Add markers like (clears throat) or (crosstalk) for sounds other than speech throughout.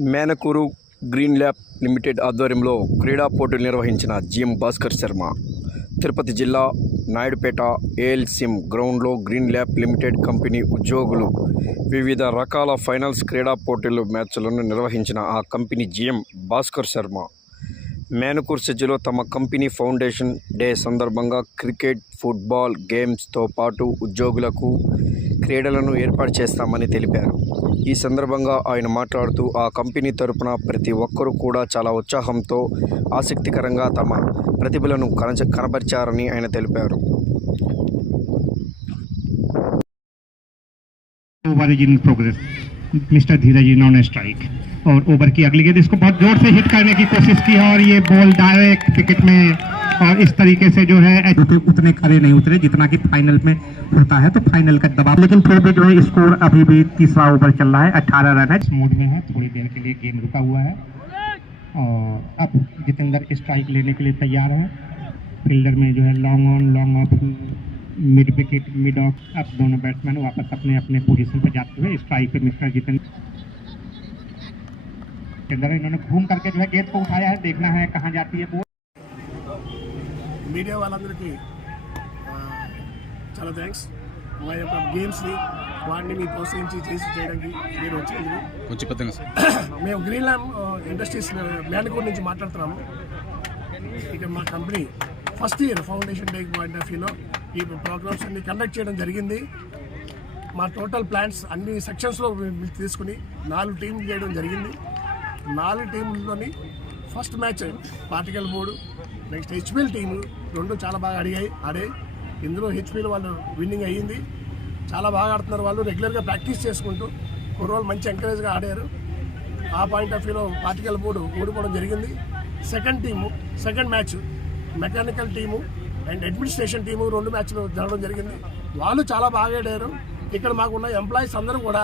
Menakuru green lab limited ఆధ్వర్యంలో క్రీడా పోటీలు నిర్వహించిన జిఎం భాస్కర్ శర్మ తిరుపతి జిల్లా నాయుడుపేట ఏఎల్సిఎం గ్రౌండ్లో గ్రీన్ ల్యాబ్ లిమిటెడ్ కంపెనీ ఉద్యోగులు వివిధ రకాల ఫైనల్స్ క్రీడా పోటీలు మ్యాచ్లను నిర్వహించిన ఆ కంపెనీ జిఎం భాస్కర్ శర్మ. మేనకూర్ సెజ్లో తమ కంపెనీ ఫౌండేషన్ డే సందర్భంగా క్రికెట్ ఫుట్బాల్ గేమ్స్తో పాటు ఉద్యోగులకు క్రీడలను ఏర్పాటు చేస్తామని తెలిపారు. ఈ సందర్భంగా ఆయన మాట్లాడుతూ ఆ కంపెనీ తరపున ప్రతి ఒక్కరూ కూడా చాలా ఉత్సాహంతో ఆసక్తికరంగా తమ ప్రతిభలను కనచ కనబరిచారని ఆయన తెలిపారు over is in progress mister Dheeraj ji non striker और ओवर की अगली गेंद इसको बहुत जोर से हिट करने की कोशिश की है और ये बॉल डायरेक्ट विकेट में और इस तरीके से जो है उतने- उतने खड़े नहीं उतरे जितना कि फाइनल में होता है तो फाइनल का दबाव। लेकिन फिर भी जो है स्कोर अभी भी तीसरा ओवर चल रहा है अठारह रन है। मूड में है थोड़ी देर के लिए गेम रुका हुआ है। और अब जितेंद्र स्ट्राइक लेने के लिए तैयार है। फील्डर में जो है long on long off mid wicket mid off अब दोनों बैट्समैन वापस अपने अपने पोजीशन पर जाते हुए स्ट्राइक पे मिस्टर जितेंद्र। जितेंद्र इन्होंने घूम करके जो है गेंद को उठाया है देखना है कहाँ जाती है वो మీడియా వాళ్ళందరికీ చాలా థ్యాంక్స్ మా యొక్క గేమ్స్ని వాటిని మీ ప్రోత్సహించి చేసి చేయడానికి మీరు వచ్చినందుకు. సార్. (clears throat) మేము గ్రీన్ ల్యాండ్ ఇండస్ట్రీస్ మ్యాన్కూర్ నుంచి మాట్లాడుతున్నాము. ఇక మా company first year foundation day point of వ్యూలో ఈ ప్రోగ్రామ్స్ అన్ని కండక్ట్ చేయడం జరిగింది. మా టోటల్ ప్లాన్స్ అన్ని సెక్షన్స్లో తీసుకుని నాలుగు టీంలు చేయడం జరిగింది. నాలుగు టీంల్లోని first match particle board next HPL team రెండు చాలా బాగా అడిగాయి ఆడాయి. ఇందులో హెచ్పిఎల్ వాళ్ళు విన్నింగ్ అయ్యింది. చాలా బాగా ఆడుతున్నారు వాళ్ళు. రెగ్యులర్గా ప్రాక్టీస్ చేసుకుంటూ కుర్రోళ్ళు మంచి ఎంకరేజ్గా ఆడారు. ఆ పాయింట్ ఆఫ్ వ్యూలో పార్టికల్ బోర్డు ఓడిపోవడం జరిగింది. Second team second match mechanical team and administration team రెండు మ్యాచ్లు జరగడం జరిగింది. వాళ్ళు చాలా బాగా ఆడారు. ఇక్కడ మాకున్న ఎంప్లాయీస్ అందరూ కూడా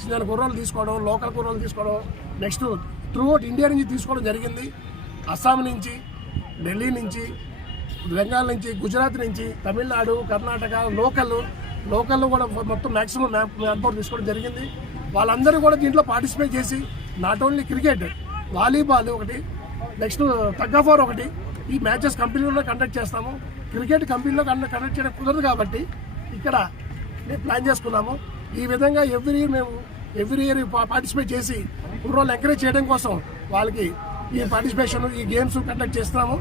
చిన్న కుర్రోలు తీసుకోవడం లోకల్ కుర్రోలు తీసుకోవడం నెక్స్ట్ త్రూఅవుట్ ఇండియా నుంచి తీసుకోవడం జరిగింది. అస్సాం నుంచి ఢిల్లీ నుంచి బెంగాల్ నుంచి గుజరాత్ నుంచి తమిళనాడు కర్ణాటక లోకల్ లోకల్లో కూడా మొత్తం మ్యాక్సిమం మ్యాన్పవర్ తీసుకోవడం జరిగింది. వాళ్ళందరూ కూడా దీంట్లో పార్టిసిపేట్ చేసి నాట్ ఓన్లీ క్రికెట్ వాలీబాల్ ఒకటి నెక్స్ట్ తగ్గ ఫోర్ ఒకటి ఈ మ్యాచెస్ కంపెనీలో కండక్ట్ చేస్తాము. క్రికెట్ కంపెనీలో కండక్ట్ చేయడం కుదరదు కాబట్టి ఇక్కడ మేము ప్లాన్ చేసుకున్నాము. ఈ విధంగా ఎవ్రీ ఇయర్ మేము ఎవ్రీ ఇయర్ పార్టిసిపేట్ చేసి కుర్రోళ్ళు ఎంకరేజ్ చేయడం కోసం వాళ్ళకి ఈ పార్టిసిపేషన్ ఈ గేమ్స్ కండక్ట్ చేస్తున్నాము.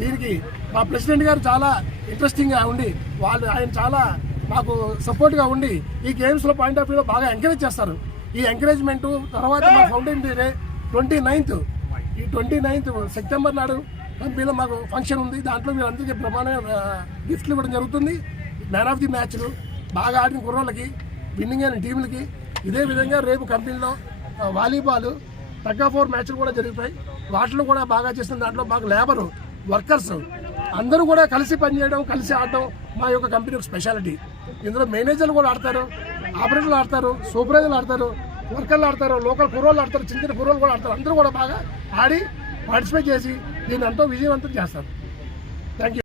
దీనికి మా ప్రెసిడెంట్ గారు చాలా ఇంట్రెస్టింగ్గా ఉండి వాళ్ళు ఆయన చాలా మాకు సపోర్ట్గా ఉండి ఈ గేమ్స్లో పాయింట్ ఆఫ్ వ్యూలో బాగా ఎంకరేజ్ చేస్తారు. ఈ ఎంకరేజ్మెంట్ తర్వాత మా ఫౌండేషన్ డే ట్వంటీ నైన్త్ ఈ ట్వంటీ నైన్త్ సెప్టెంబర్ నాడు కంపెనీలో మాకు ఫంక్షన్ ఉంది. దాంట్లో మీరు అందరికీ ప్రమాణ గిఫ్ట్లు ఇవ్వడం జరుగుతుంది. మ్యాన్ ఆఫ్ ది మ్యాచ్లు బాగా ఆడిన కుర్రోళ్ళకి విన్నింగ్ అయిన టీంలకి ఇదే విధంగా రేపు కంపెనీలో వాలీబాలు వాలీబాల్ తగ్గ ఫోర్ మ్యాచ్లు కూడా జరుగుతాయి వాటిలో కూడా బాగా చేసిన దాంట్లో మాకు లేబరు వర్కర్స్ అందరూ కూడా కలిసి పనిచేయడం కలిసి ఆడడం మా యొక్క కంపెనీ యొక్క స్పెషాలిటీ ఇందులో మేనేజర్లు కూడా ఆడతారు ఆపరేటర్లు ఆడతారు సూపర్వైజర్లు ఆడతారు వర్కర్లు ఆడతారు లోకల్ కుర్రోళ్ళు ఆడతారు చిన్న చిన్న కుర్రోళ్ళు కూడా ఆడతారు. అందరూ కూడా బాగా ఆడి పార్టిసిపేట్ చేసి దీన్ని ఎంతో విజయవంతం చేస్తారు. Thank you